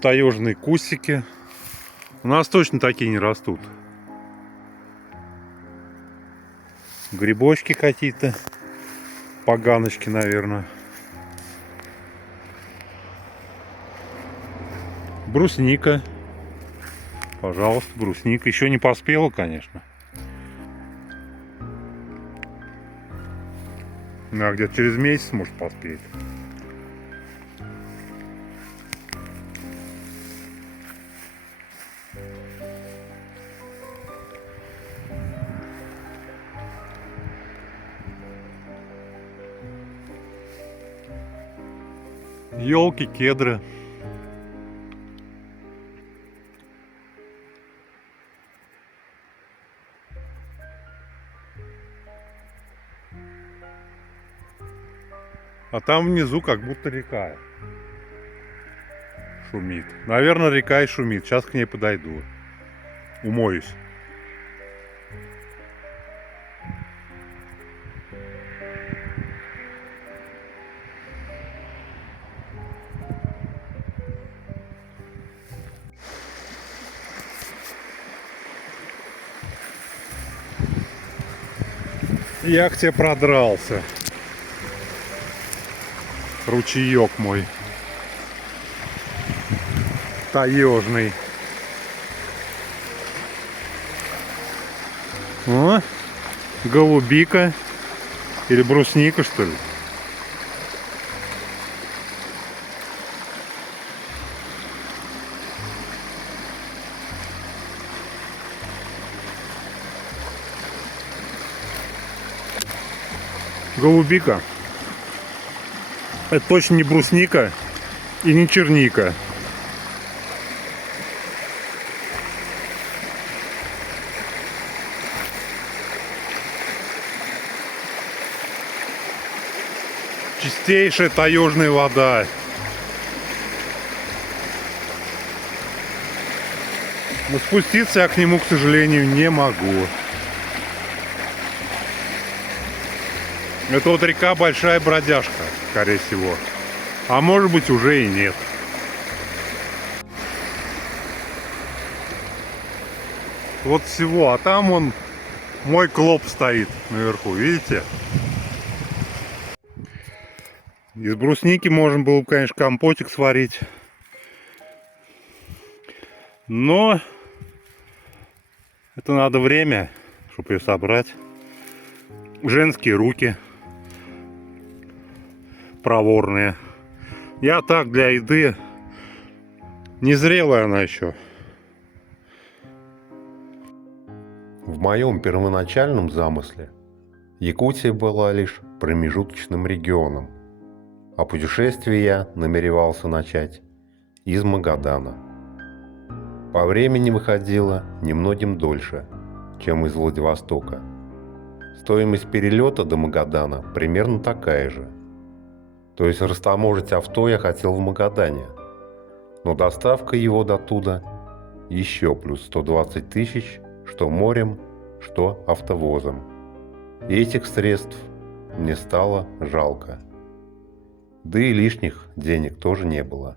Таежные кустики. У нас точно такие не растут. Грибочки какие-то. Поганочки, наверное. Брусника. Пожалуйста, брусника. Еще не поспела, конечно. Ну, а где-то через месяц, может, поспеет. Елки, кедры. А там внизу как будто река шумит. Наверное, река и шумит. Сейчас к ней подойду. Умоюсь. Я к тебе продрался. Ручеек мой. Таежный. О, голубика. Или брусника, что ли? Голубика. Это точно не брусника и не черника. Чистейшая таежная вода. Но спуститься я к нему, к сожалению, не могу. Это вот река Большая Бродяжка, скорее всего. А может быть, уже и нет. Вот всего. А там он, мой клоп стоит наверху, видите? Из брусники можно было бы, конечно, компотик сварить. Но это надо время, чтобы ее собрать. Женские руки проворные. Я так, для еды. Незрелая она еще. В моем первоначальном замысле Якутия была лишь промежуточным регионом, а путешествие я намеревался начать из Магадана. По времени выходило немногим дольше, чем из Владивостока. Стоимость перелета до Магадана примерно такая же. То есть растаможить авто я хотел в Магадане, но доставка его до туда еще плюс 120 тысяч, что морем, что автовозом. И этих средств мне стало жалко. Да и лишних денег тоже не было.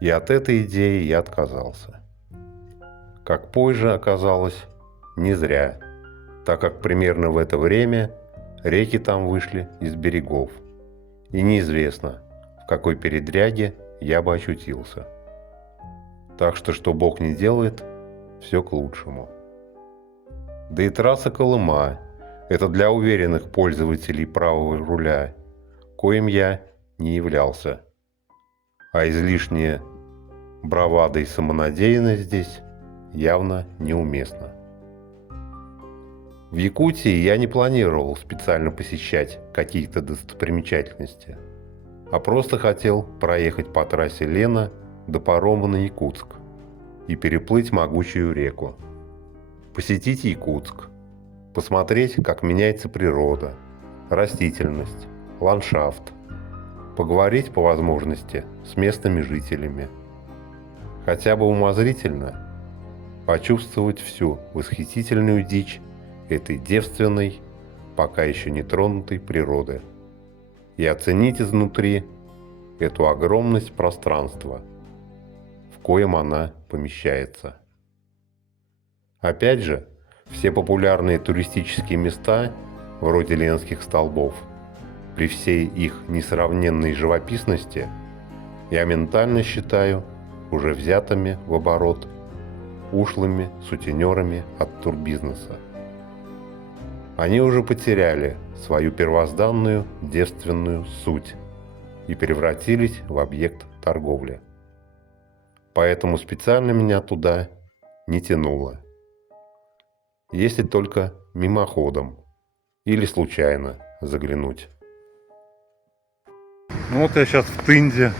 И от этой идеи я отказался. Как позже оказалось, не зря, так как примерно в это время реки там вышли из берегов, и неизвестно, в какой передряге я бы очутился. Так что Бог не делает, все к лучшему. Да и трасса Колыма – это для уверенных пользователей правого руля, коим я не являлся. А излишняя бравада и самонадеянность здесь явно неуместна. В Якутии я не планировал специально посещать какие-то достопримечательности, а просто хотел проехать по трассе Лена до парома на Якутск и переплыть могучую реку. Посетить Якутск, посмотреть, как меняется природа, растительность, ландшафт, поговорить по возможности с местными жителями, хотя бы умозрительно почувствовать всю восхитительную дичь этой девственной, пока еще не тронутой природы и оценить изнутри эту огромность пространства, в коем она помещается. Опять же, все популярные туристические места, вроде Ленских столбов, при всей их несравненной живописности, я ментально считаю уже взятыми в оборот ушлыми сутенерами от турбизнеса. Они уже потеряли свою первозданную девственную суть и превратились в объект торговли. Поэтому специально меня туда не тянуло. Если только мимоходом или случайно заглянуть. Ну вот я сейчас в Тынде.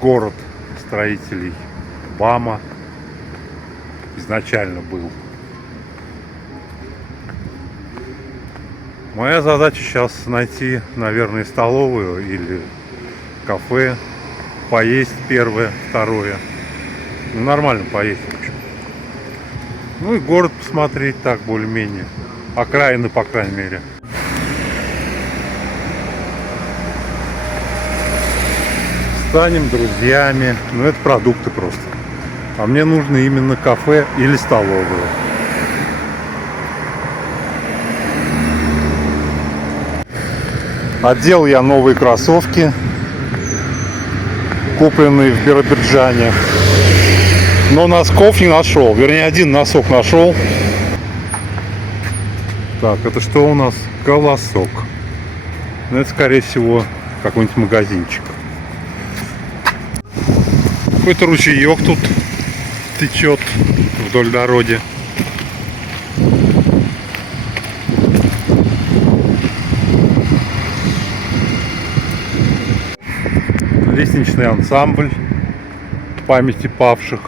Город строителей БАМа изначально был. Моя задача сейчас найти, наверное, столовую или кафе, поесть первое, второе. Ну, нормально поесть, в общем. Ну и город посмотреть так, более-менее. Окраины, по крайней мере. Станем друзьями. Ну, это продукты просто. А мне нужно именно кафе или столовую. Одел я новые кроссовки, купленные в Биробиджане. Но носков не нашел. Вернее, один носок нашел. Так, это что у нас? Колосок. Ну, это, скорее всего, какой-нибудь магазинчик. Какой-то ручеек тут течет вдоль дороги. Лестничный ансамбль памяти павших.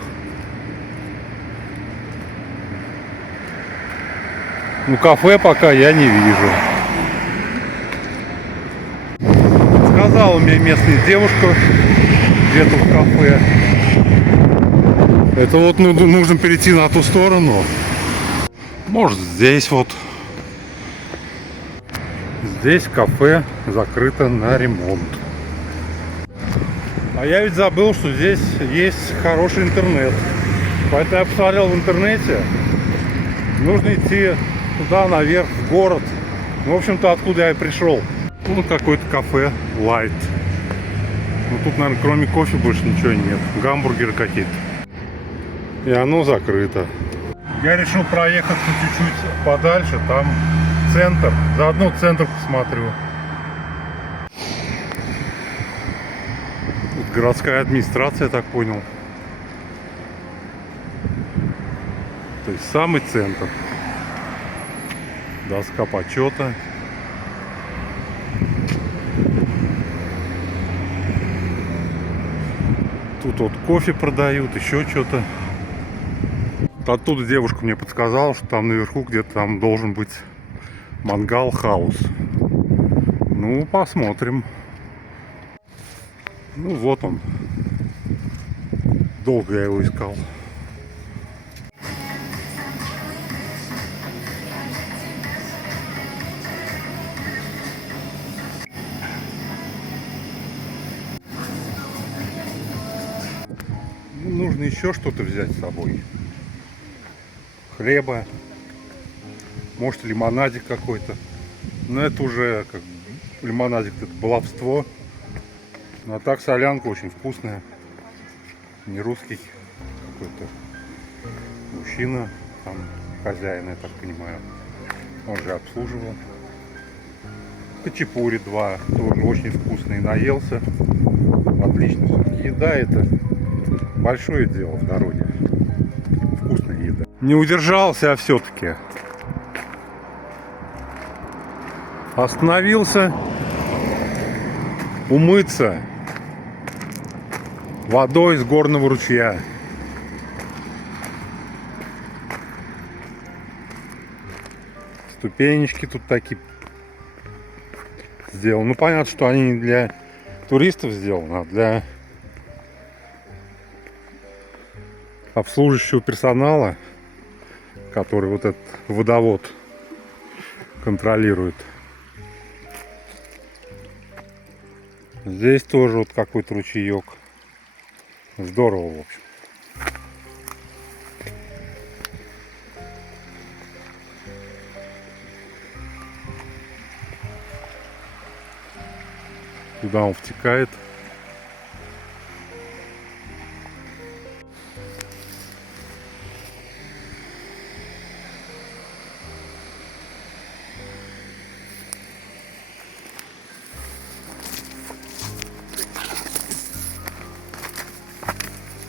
Ну, кафе пока я не вижу. Сказала мне местная девушка где-то в кафе. Это вот нужно перейти на ту сторону. Может, здесь вот. Здесь кафе закрыто на ремонт. А я ведь забыл, что здесь есть хороший интернет. Поэтому я посмотрел в интернете. Нужно идти туда, наверх, в город. Ну, в общем-то, откуда я и пришел. Ну, какое-то кафе Light. Ну, тут, наверное, кроме кофе больше ничего нет. Гамбургеры какие-то. И оно закрыто. Я решил проехаться чуть-чуть подальше. Там центр. Заодно центр посмотрю. Тут городская администрация, я так понял. То есть самый центр. Доска почета. Тут вот кофе продают, еще что-то. Оттуда девушка мне подсказала, что там наверху где-то там должен быть мангал-хаус. Ну, посмотрим. Ну, вот он. Долго я его искал. Нужно еще что-то взять с собой. Хлеба. Может, лимонадик какой-то. Но это уже как лимонадик, это баловство. Ну, а так солянка очень вкусная. Не русский какой-то мужчина, там хозяин, я так понимаю. Он же обслуживал. Хачапури 2, тоже очень вкусный. Наелся. Отлично. Еда это большое дело в дороге. Вкусная еда. Не удержался, а все-таки остановился умыться водой с горного ручья. Ступенечки тут такие сделаны. Ну, понятно, что они не для туристов сделаны, а для обслуживающего персонала, который вот этот водовод контролирует. Здесь тоже вот какой-то ручеек. Здорово, в общем. Туда он втекает.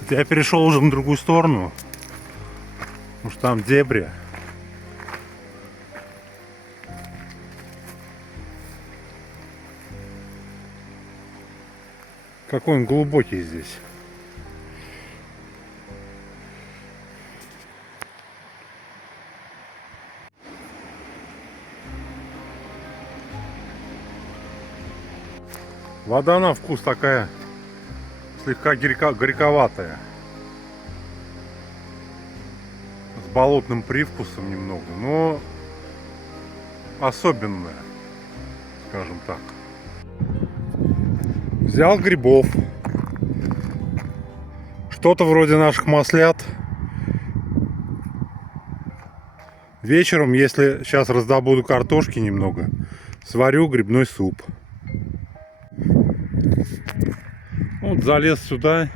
Я перешел уже на другую сторону, потому что там дебри. Какой он глубокий здесь. Вода на вкус такая слегка горьковатая, с болотным привкусом немного, но особенная, скажем так. Взял грибов, что-то вроде наших маслят. Вечером, если сейчас раздобуду картошки немного, сварю грибной суп. Вот залез сюда.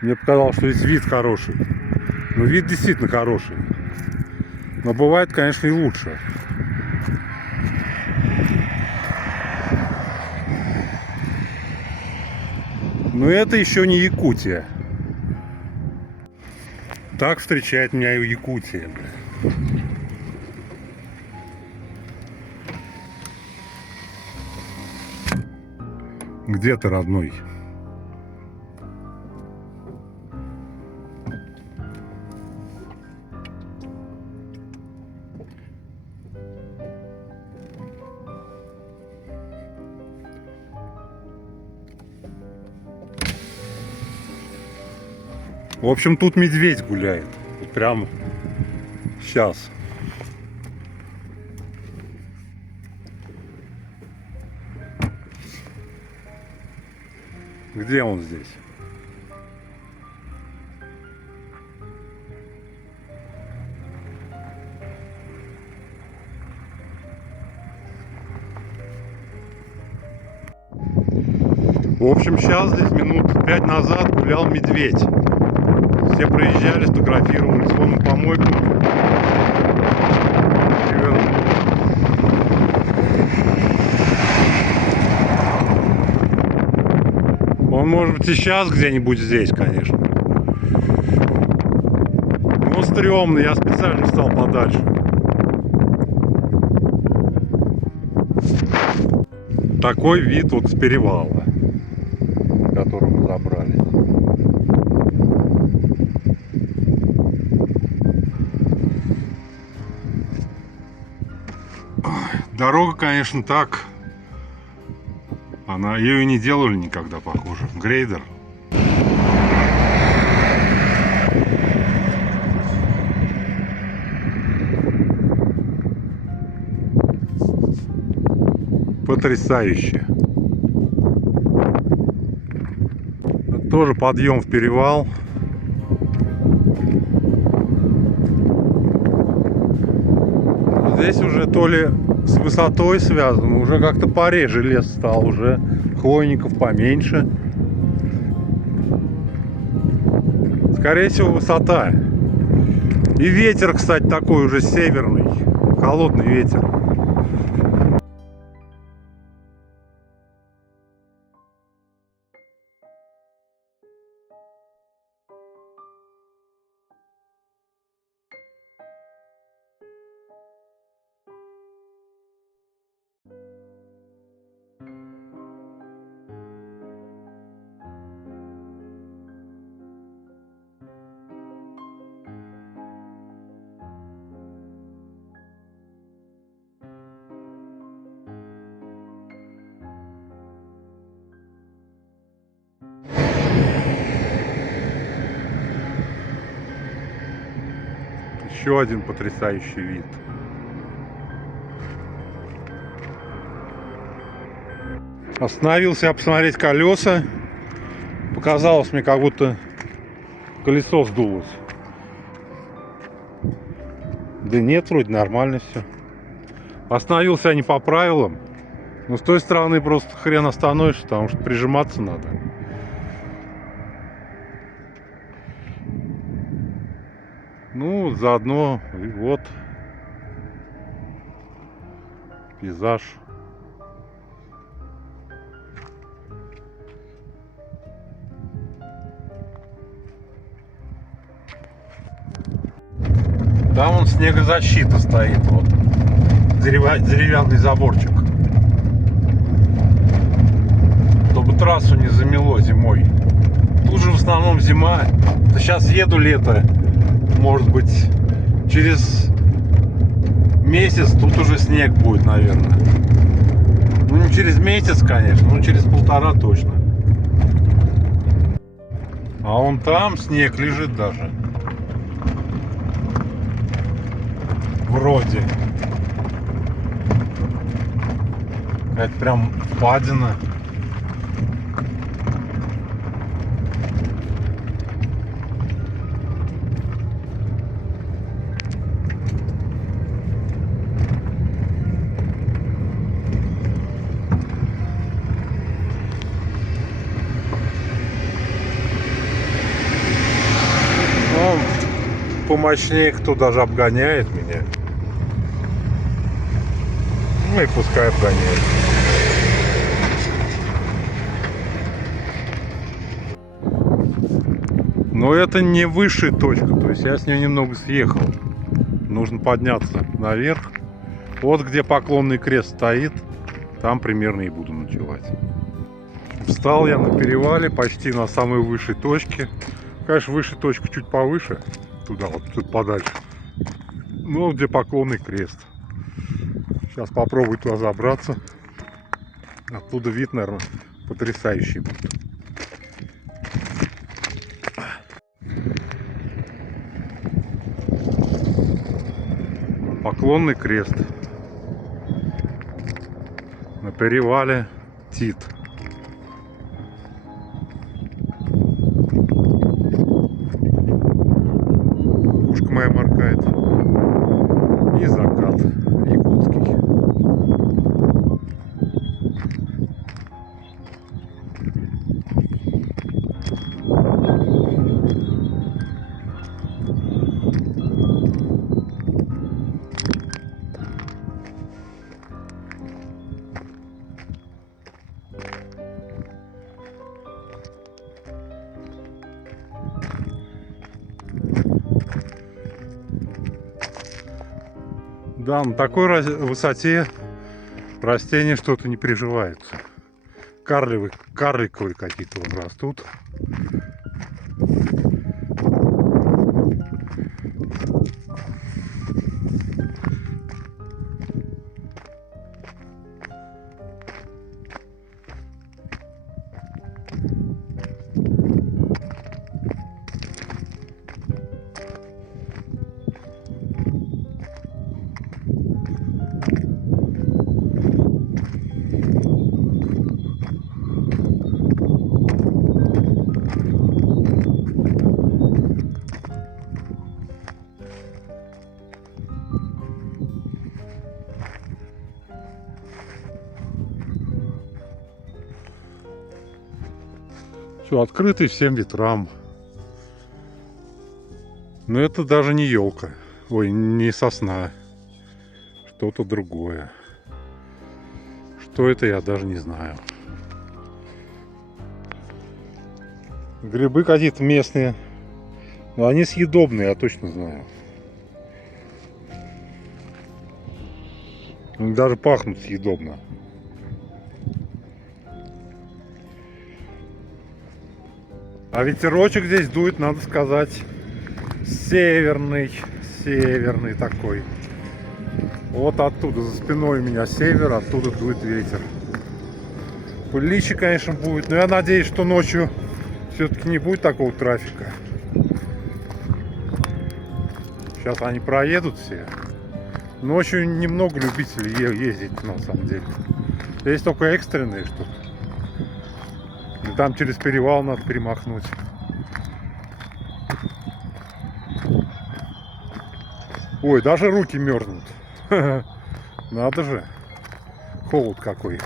Мне показалось, что здесь вид хороший. Ну, вид действительно хороший. Но бывает, конечно, и лучше. Но это еще не Якутия. Так встречает меня и Якутия. Где ты, родной? В общем, тут медведь гуляет. Вот прямо сейчас. Где он здесь? В общем, сейчас здесь минут 5 назад гулял медведь. Все проезжали, сфотографировались, вон на помойку. Он может быть и сейчас где-нибудь здесь, конечно. Но стрёмно, я специально встал подальше. Такой вид вот с перевала, который мы забрали. Дорога, конечно, так. Ее и не делали никогда, похоже. Грейдер. Потрясающе. Это тоже подъем в перевал. Здесь уже то ли с высотой связано, уже как-то пореже лес стал, уже хвойников поменьше. Скорее всего, высота. И ветер, кстати, такой уже северный, холодный ветер. Еще один потрясающий вид. Остановился посмотреть колеса. Показалось мне, как будто колесо сдулось. Да нет, вроде нормально все. Остановился я не по правилам. Но с той стороны просто хрен остановишься, потому что прижиматься надо. Ну, заодно и вот пейзаж. Там вон снегозащита стоит, вот деревянный заборчик, чтобы трассу не замело зимой. Тут же в основном зима. Да сейчас еду лето, может быть через месяц тут уже снег будет, наверное. Ну не через месяц, конечно, но через полтора точно. А вон там снег лежит даже. Вроде. Это прям впадина. Ну, помощнее кто даже обгоняет меня. Ну и пускай обгоняет. Но это не высшая точка, то есть я с нее немного съехал. Нужно подняться наверх. Вот где поклонный крест стоит, там примерно и буду ночевать. Встал я на перевале, почти на самой высшей точке. Конечно, высшая точка чуть повыше, туда вот, чуть подальше. Ну, где поклонный крест. Сейчас попробую туда забраться. Оттуда вид, наверное, потрясающий будет. Поклонный крест. На перевале Тит. Ушко моя моркает. И закат якутский. Да, на такой высоте растения что-то не приживаются. Карликовые какие-то вот растут. Все открытый всем ветрам. Но это даже не елка. Ой, не сосна. Что-то другое. Что это, я даже не знаю. Грибы какие-то местные. Но они съедобные, я точно знаю. Они даже пахнут съедобно. А ветерочек здесь дует, надо сказать, северный такой. Вот оттуда, за спиной у меня север, оттуда дует ветер. Пылище, конечно, будет, но я надеюсь, что ночью все-таки не будет такого трафика. Сейчас они проедут все. Ночью немного любителей ездить, на самом деле. Есть только экстренные что-то. там через перевал надо перемахнуть. Ой, даже руки мерзнут. Надо же. Холод какой.